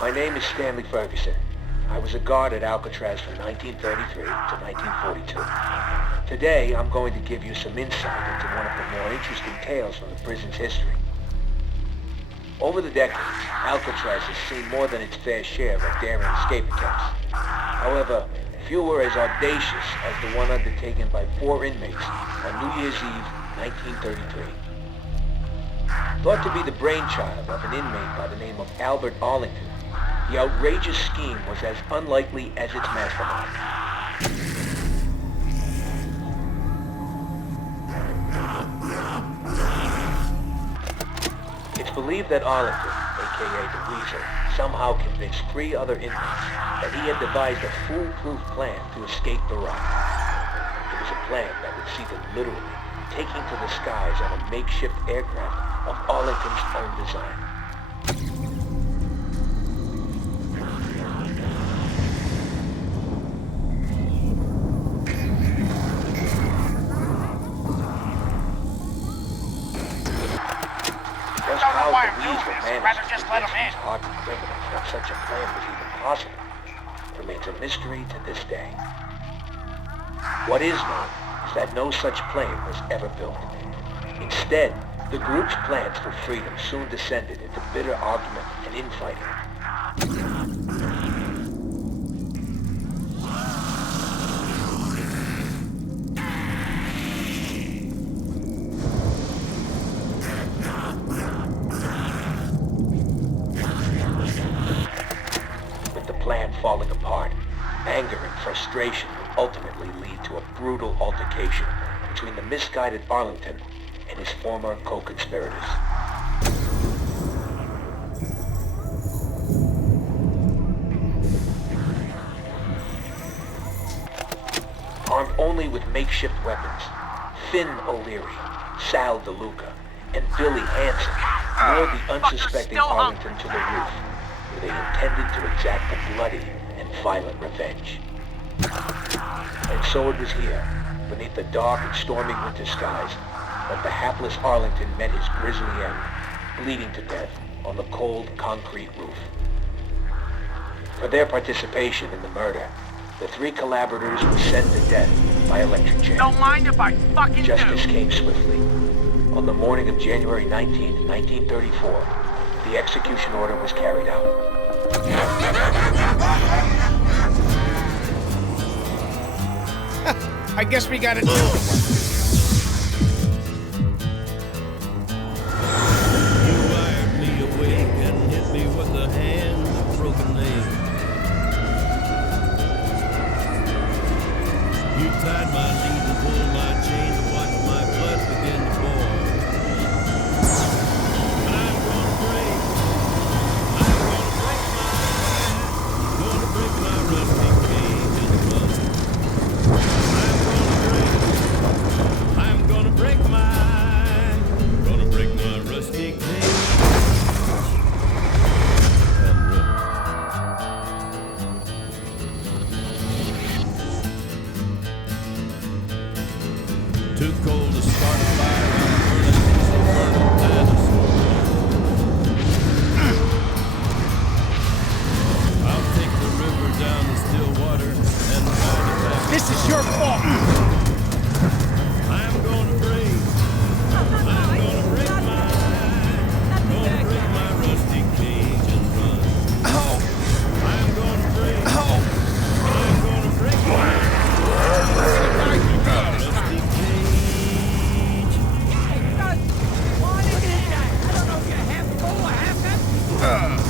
My name is Stanley Ferguson. I was a guard at Alcatraz from 1933 to 1942. Today, I'm going to give you some insight into one of the more interesting tales from the prison's history. Over the decades, Alcatraz has seen more than its fair share of daring escape attempts. However, few were as audacious as the one undertaken by 4 inmates on New Year's Eve, 1933. Thought to be the brainchild of an inmate by the name of Albert Arlington, the outrageous scheme was as unlikely as its mastermind. It's believed that Arlington, aka the Weasel, somehow convinced 3 other inmates that he had devised a foolproof plan to escape the rock. It was a plan that would see them literally taking to the skies on a makeshift aircraft of Arlington's own design. Just how the Weasel managed to convince these hardened criminals that such a plan was even possible remains a mystery to this day. What is known is that no such plane was ever built. Instead, the group's plans for freedom soon descended into bitter argument and infighting. With the plan falling apart, anger and frustration would ultimately lead to a brutal altercation between the misguided Arlington and his former co-conspirators. Armed only with makeshift weapons, Finn O'Leary, Sal DeLuca, and Billy Hansen lured the unsuspecting Arlington to the roof, where they intended to exact a bloody and violent revenge. And so it was here, beneath the dark and stormy winter skies, that the hapless Arlington met his grisly end, bleeding to death on the cold concrete roof. For their participation in the murder, the 3 collaborators were sent to death by electric chair. Don't mind if I fucking Justice came swiftly. On the morning of January 19, 1934, the execution order was carried out. I guess we got it. Tied my lead and pulled my chain and watched my blood begin to boil. But I'm gonna break my rusty cage and run. I'm gonna break my rusty cage and run. Too cold to start a fire, burning dinosaur. I'll take the river down the still water and ride it back. This is your fault. I'm gonna break my rusty cage and run. I'm gonna break my rusty cage. What is that? I don't know if you're half full or half empty.